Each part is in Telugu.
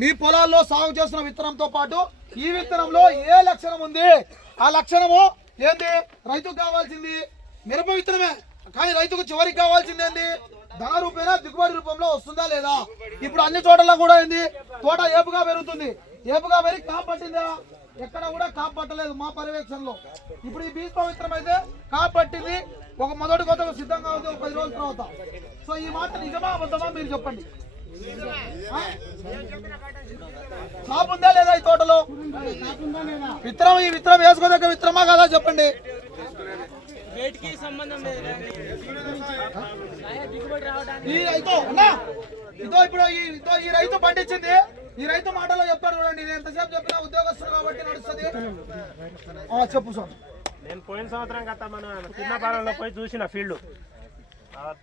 మీ పొలాల్లో సాగు చేస్తున్న విత్తనంతో పాటు ఈ విత్తనంలో ఏ లక్షణం ఉంది, ఆ లక్షణము ఏంది? రైతుకు కావాల్సింది మిరప విత్తనమే, కానీ రైతుకు చివరికి కావాల్సింది ఏంది? ధన రూపేనా దిగుబడి రూపంలో వస్తుందా లేదా? ఇప్పుడు అన్ని చోట్ల కూడా ఏంది? తోట ఏపుగా పెరుగుతుంది, ఏపుగా పెరిగి కాపు పట్టిందా? ఎక్కడ కూడా కాపు పట్టలేదు మా పర్యవేక్షణలో. ఇప్పుడు ఈ బీజ్ విత్తనం అయితే కాపు పట్టింది, ఒక మొదటి కోత సిద్ధంగా ఉంది ఒక 10 రోజుల తర్వాత. సో ఈ మాట నిజమా అబద్ధమా మీరు చెప్పండి. కాపు ఉందా లేదా ఈ తోటలో? విత్తనం ఈ విత్తనం వేసుకోదగ్గ విత్తనమా కదా చెప్పండి. ఈ రైతు అన్నా ఇదో ఇప్పుడు ఈ రైతు పండించింది, ఈ రైతు మాటలో చెప్తాడు చూడండి. నేను ఎంతసేపు చెప్పినా ఉద్యోగస్తులు కాబట్టి నడుస్తుంది. చెప్పు సార్. నేను పోయిన సంవత్సరం గత మన చిన్నపాలెంలో పోయి చూసిన ఫీల్డ్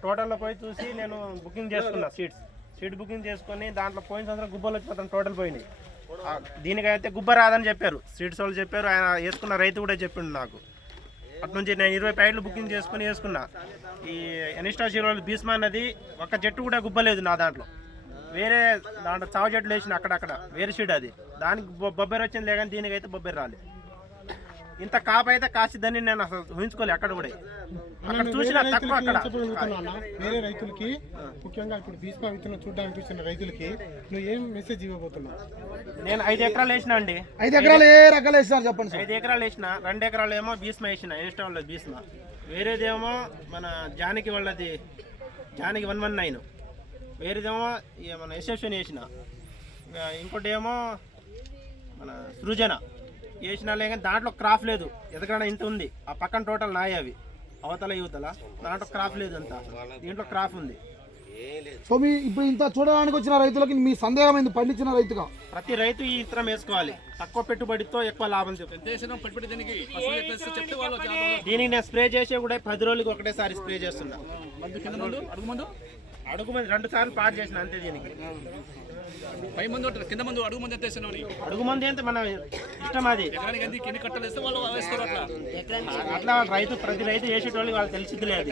టోటల్లో పోయి చూసి నేను బుకింగ్ చేసుకున్నా సీట్ బుకింగ్ చేసుకొని దాంట్లో పోయిన సంవత్సరం గుబ్బలు వచ్చి మొత్తం టోటల్ పోయినాయి. దీనికైతే గుబ్బ రాదని చెప్పారు, సీడ్స్ వాళ్ళు చెప్పారు, ఆయన వేసుకున్న రైతు కూడా చెప్పిండు నాకు. అటు నుంచి నేను 20 ప్యాకెట్లు బుకింగ్ చేసుకుని వేసుకున్నా. ఈ ఎనిస్టా జీరో భీస్మా అన్నది ఒక్క చెట్టు కూడా గుబ్బలేదు నా దాంట్లో. వేరే దాంట్లో చావు చెట్లు వేసిన అక్కడక్కడ వేరే సీడ్ అది, దానికి బొబ్బెర వచ్చింది లేదని దీనికైతే బొబ్బెర రాలేదు. ఇంత కాపు అయితే కాసిద్దని నేను అసలు ఊహించుకోలేదు. అక్కడ కూడా అక్కడ చూసిన తక్కువ. అక్కడ వేరే రైతులకి ముఖ్యంగా ఇప్పుడు భీష్మ విత్తనం చూడడానికి చూసిన రైతులకి నువ్వు ఏం మెసేజ్ ఇవ్వబోతున్నావు? నేను 5 ఎకరాలు వేసినా అండి. 5 ఎకరాలు ఏ రకాలు వేసినారు చెప్పండి. 5 ఎకరాలు వేసిన, 2 ఎకరాలు ఏమో భీష్మ వేసిన, ఇష్టం వాళ్ళది భీష్మ. వేరేదేమో మన జానకి వాళ్ళది జానకి 119, వేరేదేమో మన యశస్విని వేసిన, ఇంకోటి ఏమో మన సృజన వేసినా. లేక దాంట్లో క్రాప్ లేదు, ఎదగడం ఇంత ఉంది. ఆ పక్కన టోటల్ నాయ అవి అవతల యువతల, దాంట్లో క్రాప్ లేదు అంతా, దీంట్లో క్రాప్ ఉంది. సో మీ ఇప్పుడు ఇంత చూడడానికి వచ్చిన రైతులకి మీ సందేహం ఏంది? పండించిన రైతుగా ప్రతి రైతు ఈ విత్తనం వేసుకోవాలి, తక్కువ పెట్టుబడితో ఎక్కువ లాభం. దీనికి నేను స్ప్రే చేసే కూడా 10 రోజులకి ఒకటేసారి స్ప్రే చేస్తున్నా. అడుగు మంది 2 సార్లు పాటు చేసిన అంతే. దీనికి పై మంది ఉంటారు, కింద మంది అడుగు మంది ఎంత వేస్తున్నావు? అడుగు మంది అంటే మన ఇష్టం అది. ఎన్ని కట్టలు వేస్తే వాళ్ళు వేస్తారు అట్లా. అట్లా రైతు ప్రతి రైతు వేసేటోళ్ళు వాళ్ళు తెలిసింది లేదు.